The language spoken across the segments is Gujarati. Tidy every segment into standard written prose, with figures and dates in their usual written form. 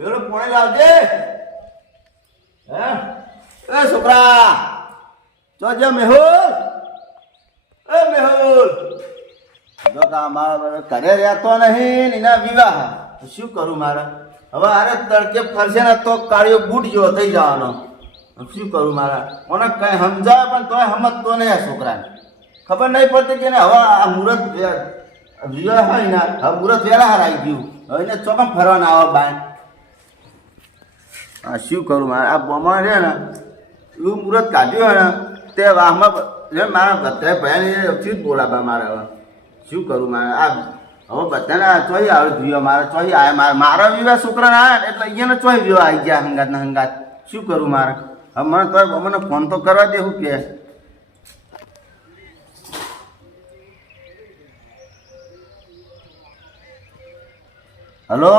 પેલો પોણી લાવજે. હે એ છોકરા જોજે મેહુલ. એ મેહુલ જો કા મારા ઘરે રહેતો નહીં એના વિવાહ શું કરું મારે હવે? અરે તડકે ફરશે ને તો કાળિયો બૂટ જેવો થઈ જવાનો. શું કરું મારા? મને કઈ સમજાય પણ તોય સમજતો નહીં. આ છોકરાને ખબર નહીં પડતી કે હવે આ મુહૂર્ત વિવાહ હોય ને હવે મુહૂર્ત વહેલા હાર આવી ગયું. હવે એને ચોકમ ફરવાના આવે બાય. આ શું કરું મારે? આ બોમાં છે ને એવું મુહૂર્ત કાઢ્યું હોય ને તે વાહમાં મારા બધા ભયાની જ બોલાવા મારે. હવે શું કરું મારે? આ હવે બધાને ચોઈ આવે વિવાહ મારે ચોઈ આવે મારો વિવાહ છોકરાને આવે એટલે અહીંયાને ચોઈ વિવાહ આવી ગયા હંગાત ને હંગાત. શું કરું મારે? હવે મને તો મને ફોન તો કરવા દે. શું કે હલો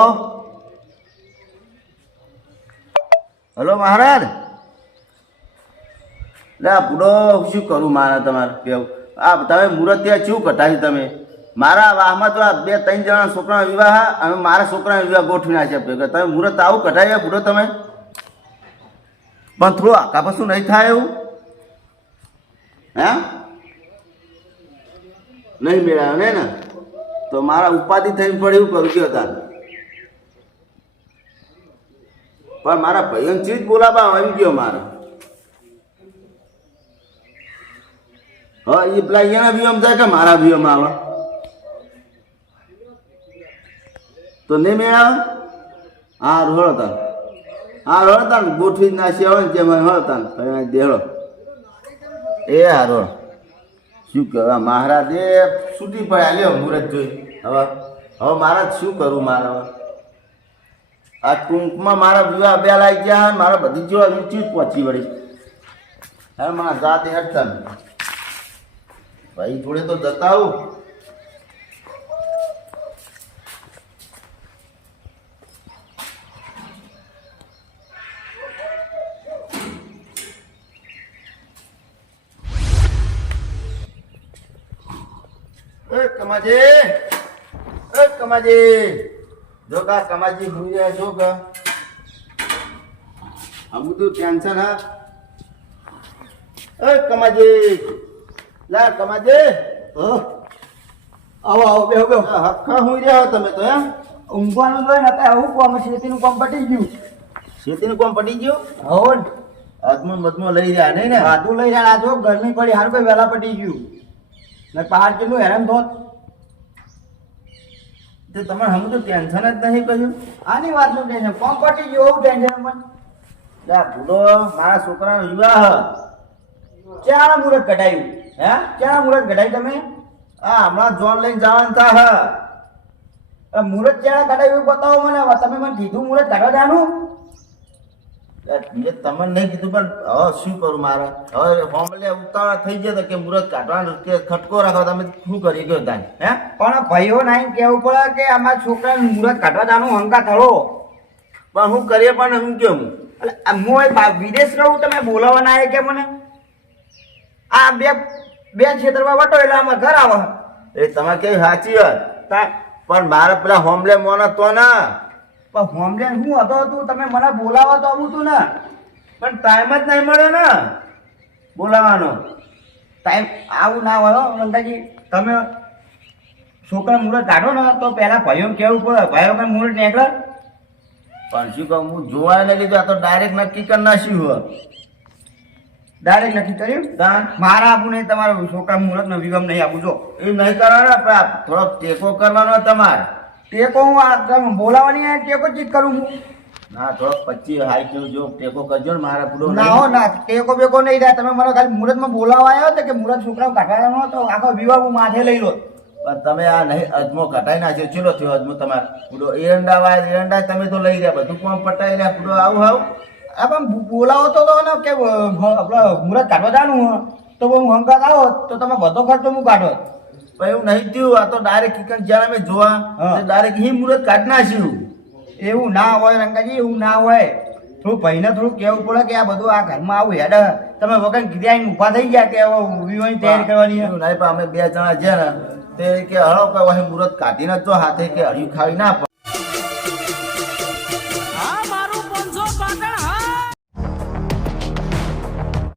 હલો મહારાજ. લે પૂડો શું કરું મારે તમારે કેવું? આ તમે મુહૂર્ત ત્યાં શું કટાવ્યું તમે? મારા વાહમાં તો આ 2-3 જણા છોકરાના વિવાહ અને મારા છોકરાના વિવાહ ગોઠવી નાખ્યા ભેગા. તમે મુહૂર્ત આવું કટાવ્યા પૂડો તમે? પણ થોડું આખા પાછું નહીં થાય એવું? હે નહીં મેળાયો ને ને તો મારા ઉપાધિ થઈને પડે એવું કરું ગયો હતા. પણ મારા ભાઈઓને ચીજ બોલાવા એમ ગયો મારે. હા એ પેલા અહીંયાના વિવાહ જાય કે મારા વિવાહમાં આવે તો નહીં મેળાવે? હા રોડતા હા રોડતા ને ગોઠવી નાસી આવે ને જેમાં હળતા ને દેહળો એ હારો. શું કહેવા મહારાજે છૂટી પડ્યા લ્યો મુહૂર્ત જોઈ. હવે હવે મારા શું કરું મારે? હવે આ ટૂંકમાં મારા વિવાહ બે લાગી ગયા. મારા બધી જોવા ઊંચી જ પહોંચી વળી. હવે મારા જાતે હટતા ભાઈ જોડે તો જતા આવું. કમાજી એ કમાજી જો કા કમાજી ભૂલી જાય છો કા આ બધું ટેન્શન હા. એ કમાજી લા કમાજી આવો આવો બેહો બેહો. હક્કા હું રહ્યા તમે તો એમ ઊંઘવાનું જોઈ ને આવું કોમ ખેતીનું કામ પટી ગયું. ખેતીનું કામ પટી ગયું? હો અજમો મજમો લઈ રહ્યા નહીં ને? વાતું લઈ રહ્યા. આ જો ગરમી પડી હારું કઈ વહેલા પટી ગયું ને પહાડ કેટલું હેરાન થોત. તે તમારે હમ તો ટેન્શન જ નહીં કહ્યું. આની વાતનું ટેન્શન કોમ પટી ગયું એવું ટેન્શન મને. લા ભૂલો મારા છોકરાનો વિવાહ ક્યાં મુહૂર્ત કઢાયું? હે ક્યાં મુહૂર્ત કઢાયું તમે? આ હમણાં જોન લઈને જવાનું થા. મુહૂર્ત ક્યાં કઢાયું એવું બતાવો મને. તમે મને કીધું મુહૂર્ત કાઢવા જાનું. મેં તમને નહીં કીધું પણ હવે શું કરું મારે? હવે હોમલે ઉતાવળા થઈ ગયા કે મુહૂર્ત કાઢવાનું કે ખટકો રાખો. તમે શું કરી ગયો તાને? હે પણ ભાઈઓ નાઈ કેવું પડે કે અમારા છોકરાને મુહૂર્ત કાઢવા જાનું હંકા થળો. પણ હું કરીએ પણ હું કેમ એટલે હું વિદેશ રહું તમે બોલાવવા ના કે મને? આ બે ક્ષેત્રમાં વટો એટલે આમાં ઘર આવે. એ તમે કઈ સાચી હોય પણ મારે પેલા હોમલે મોન તો ના. પણ હોમલેન્ડ હું હતો તું તમે મને બોલાવો તો આવું તું ને. પણ ટાઈમ જ નહીં મળે ને બોલાવાનો. ટાઈમ આવું ના હોય મંદાજી. તમે છોકરા મુહૂર્ત કાઢો ને તો પહેલા ભાઈઓને કેવું પડે. ભાઈઓ પણ મુહૂર્ત નીકળે. પણ શું કહું હું જોવાય ને લીધું આ તો ડાયરેક્ટ નક્કી કરી નાખ્યું હોય. ડાયરેક્ટ નક્કી કર્યું? મારા આપું નહીં તમારા છોકરા મુહૂર્ત નો વિગમ નહીં આપું. જો એ નહીં કરવાનો થોડોક ટેકો કરવાનો તમારે. ટેકો હું આ બોલાવાની ટેકો ચીજ કરું હું. ના થોડોક 25 હાઈ જેવું જો ટેકો કરજો ને મારા પૂરો. ના હો ના ટેકો બેકો નહીં થાય. તમે મને ખાલી મુહૂર્તમાં બોલાવા આવ્યો તો કે મુહૂર્ત છોકરાઓ કાઢવાનો તો આખો વિવાહ હું માથે લઈ લો. પણ તમે આ નહીં અજમો ઘટાઈ નાખ્યો. ચેલો થયો અજમો તમારે? પૂરો એરંડા વાય એરંડા તમે તો લઈ ગયા બધું કોમ પટાઈ રહ્યા. પૂરો આવું આવું આ પણ બોલાવો તો ને કે મુહૂર્ત કાઢવા જવાનું તો હું હંકાત આવો તો તમે બધો ખર્ચો હું કાઢો. પણ એવું નહીં થયું. આ તો ડાયરેક્ટ કિકન જ્યારે અમે જોવા ડાયરેક્ટ હિ મુહૂર્ત કાઢી નાખ્યું. એવું ના હોય રંગાજી, એવું ના હોય. થોડું ભાઈને થોડું કહેવું પડે કે આ બધું આ ઘરમાં આવું હેડ તમે વગર કીધા ઊભા થઈ ગયા કે વિવાહની તૈયારી કરવાની. એવું નહીં પણ અમે 2 જણા છે ને તે કે હળો કઈ મુહૂર્ત કાઢીને તો હાથે કે હળિયું ખાવી ના